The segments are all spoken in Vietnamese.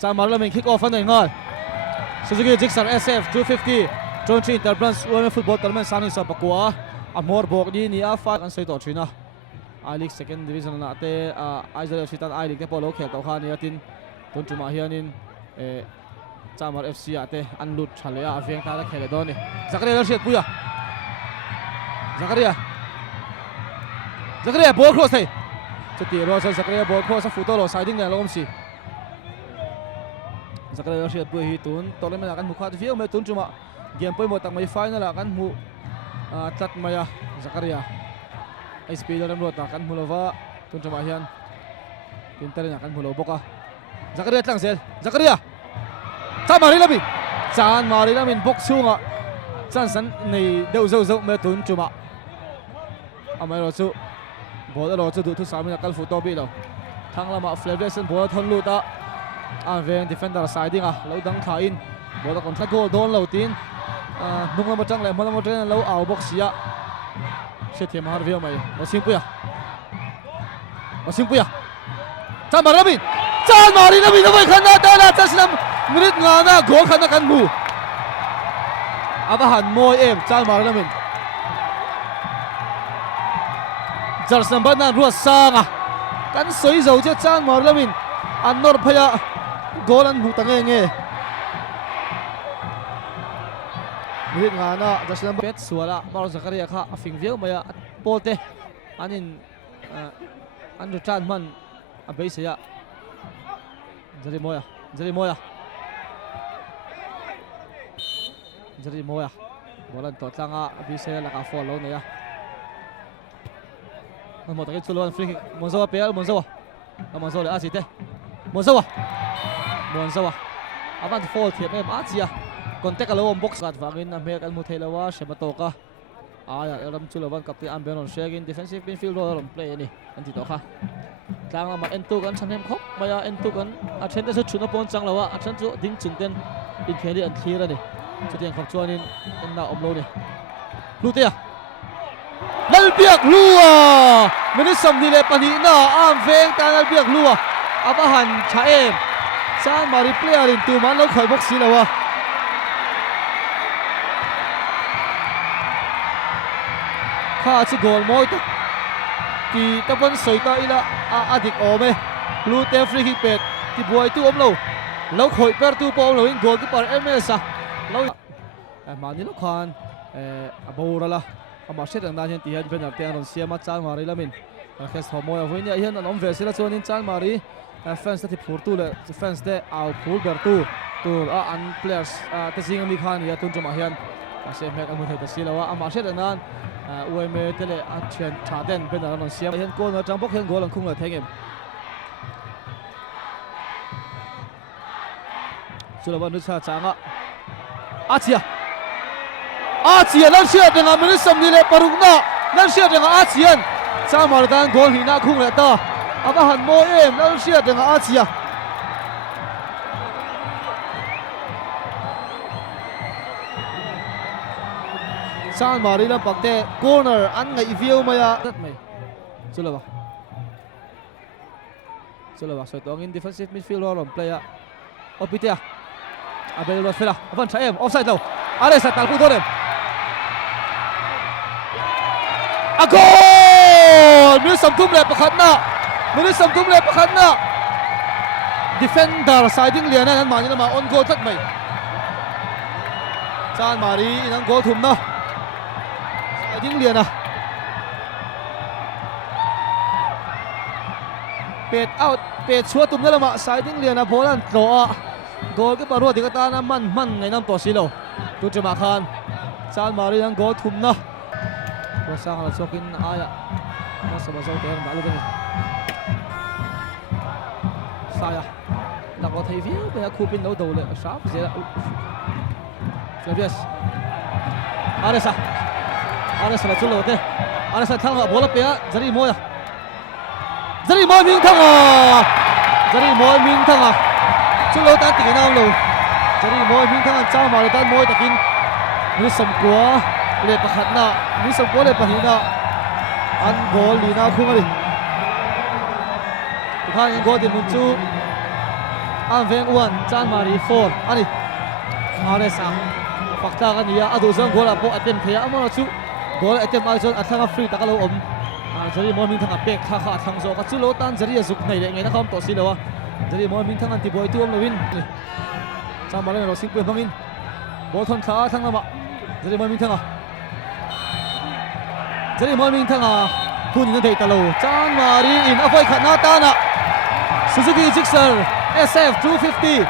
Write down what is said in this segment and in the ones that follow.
Chanmari lamin kick off an ngai Suzuki Jixar SF 250 John Chin Interbrands Women Football Tournament Sani sa pakua amor bok ni a fa kan sei to thina I League second division na te Aizel FC tan I League te polo khel to kha ni atin tun tuma hianin Chanmari FC ate an lut thalea aveng ta la khele do ni Zakaria Rashid puya Zakaria ball cross thei chuti ro sa Zakaria ball cross sa futo lo siding le lom si Zakaria Rashid pu hi tun tournament akan mukhat viu me tun tuma game point mo tak mai final akan mu tlat maya Zakaria SP dalam lot akan mulova tun tuma hian pintarin akan mulo boka Zakaria tlang sel Zakaria Chanmari lamin box chunga chan san nei deu zo me tun tuma amai ro chu ball ro chu du thu samin kal fu to bi lo thang lama flavation ball thon luta Veng defender siding lo dang kha in ball kon thla goal don lo tin nung lama chang le malama train lo aw box ya se them har veo mai wasim puya Chanmari lamin no vai khana ta na chaslam minute nga na goal khana kan mu abahan moi em Chanmari lamin Jars number na ruas sanga kan soi zo che Chanmari lamin annor phaya goal an hu tange nge minute nga na jars number pet suala mar Zakaria kha afing view maya pote anin andu chan man abeise ya Jari moya bolan to tlanga abise la ka follow na ya mo ta ke chulwan free kick monzawa pel monzawa le asite monzawa avan fall thiam em achia contact alo box kat wangin na mek al mu theilawa shematoka aya eram chulawan kapti ambenon shegin defensive midfield role play ni anti to kha tlang ma entu kan sanem khop maya entu kan a then se chuna pon chang lawa a then chu ding chungten in kheli an thira ni chutiang khop chuanin enna omlo ni lutia lalbiak lua minisam ni le pani na am veng ta lalbiak lua abahan chaem Chanmari player in tu man lo khoi box si lawa kha chi goal moi to ti tapan soita ila adik ome blue te free kick pet ti boy tu omlo lo khoi per tu pom lo in goalkeeper ms lo mani lo khan aborala ama shet ang dan ti han benar te anon siama Chanmari lamin khas homoya voinia hian an omve sila chuanin Chanmari fans te phur tu le fans te au phur ber tu an players te singami khan ya tun chuma hian se mek amu thei ta silawa ama shet ang dan ueme tele a chen thaden benar anon siam hian goal na changbok hian goal ang khung la thengem chulawan nu cha changa achia lan sia denga minisam ni le parukna lan sia denga achian Chanmari dan goal hi na khung le ta abahan mo em lan sia denga achia Chanmari lam pakte corner an ngai view maya tat mai chulawa so tongin defensive midfield rom player opitia abel lo fela avan chaem offside lo are sa talku dorem a goal minisam tum le pakhat na defender siding lian an mani na ma on goal tat mai Chanmari inang goal thum na siding lian pet out pet chua tum na lama siding lian bolan tlo goal ke parua dikata na man ngai nam to silo tu chama khan Chanmari ang goal thum na sang la sokin aya na sa bazaw te ang dalu ni saya na ko thei view be khupin no do le sharp zela Flavius aresa la chulo te aresa thang bola pe jari mo ming thang chulo ta ti na lo jari mo ming thang Chanmari tan moi takin ni sam kwa le pakhat na ni sam ko le pahina an goal lina khungari khan goal de munchu Veng 1 Chanmari 4 ani Aresa fakta kan ya adu zang goal apo attempt thea amona chu goal attempt ai zon athanga free takalo om jari mo min thanga pek kha thang zo ka chu lo tan jari azuk nei le ngai na kham to si lowa jari mo min thang an ti boy tu om lovin Chanmari ro sing pe bangin ball thon kha thang lama jari mo min thanga hun in thei talo Chanmari in avoi khatna ta na Suzuki Gixxer SF 250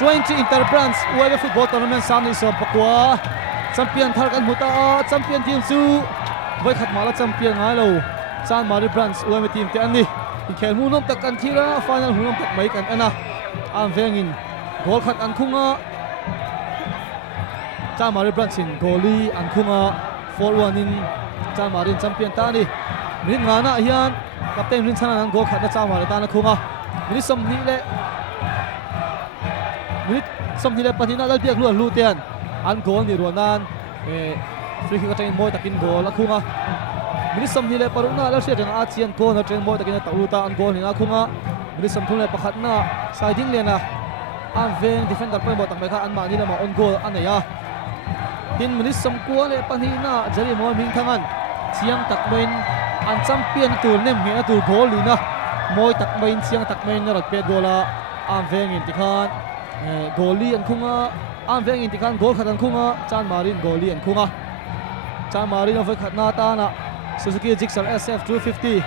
20 Interbrands UEFA Football Tournament Samni som pakwa champion thar kan muta champion team chu voi khat mala champion ngai lo Chanmari Brands UEFA team te ani khel mu nom tak kan thira final hu nom tak mai kan ana Veng in goal khat an khunga Chanmari Brands in goalie an khunga 4-1 in Chanmari champion ta ni min ngana hian captain rin chana an goal khat na Chanmari ta na khunga minit som ni le panina dal biak lu tian an goal ni ronan free kick ateng moi takin goal a khunga minit som ni le paruna la sia tang a chian goal na tren moi takin ta luta an goal ni a khunga minit som thun le pakhat na siding lena Veng defender point bo tak mai kha an ma ni lama on goal anaya tin minit som kwa le panina jari mo ming thangan chiang tak main an champion tur nem me tur goal lina moi tak main chiang tak main na rat pe gola Veng in tikhan goalie an khunga Veng in tikhan goal khatan khunga Chanmari goalie an khunga Chanmari na voi khatna ta na Suzuki Gixxer SF 250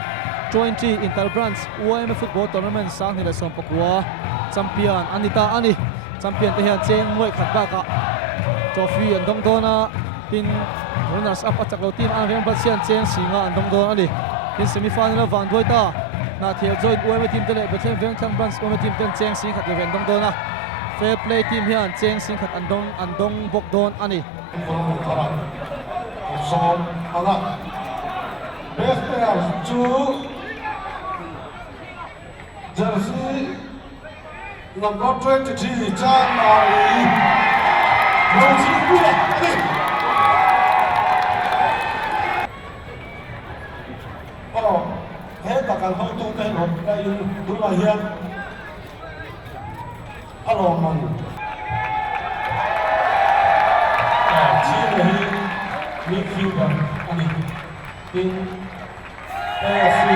20 Interbrands UEFA Football Tournament sang ni le som pakwa champion anita ani champion te hian cheng moi khat ba ka trophy an dong dona tin runners up achak lo tin Veng Basian cheng singa an dong don ani tin semi final van boita na thial join UEFA team te le Bethlehem Veng Chang Brands UEFA team ten cheng sing khat le ven dong dona fair play team hian cheng sing khat an dong bok don ani som ala best players to jersey number 23 Chanmari hết tất cả các tu tên một cái đúng là hiền alo mình chỉ là midfielder anh in AFC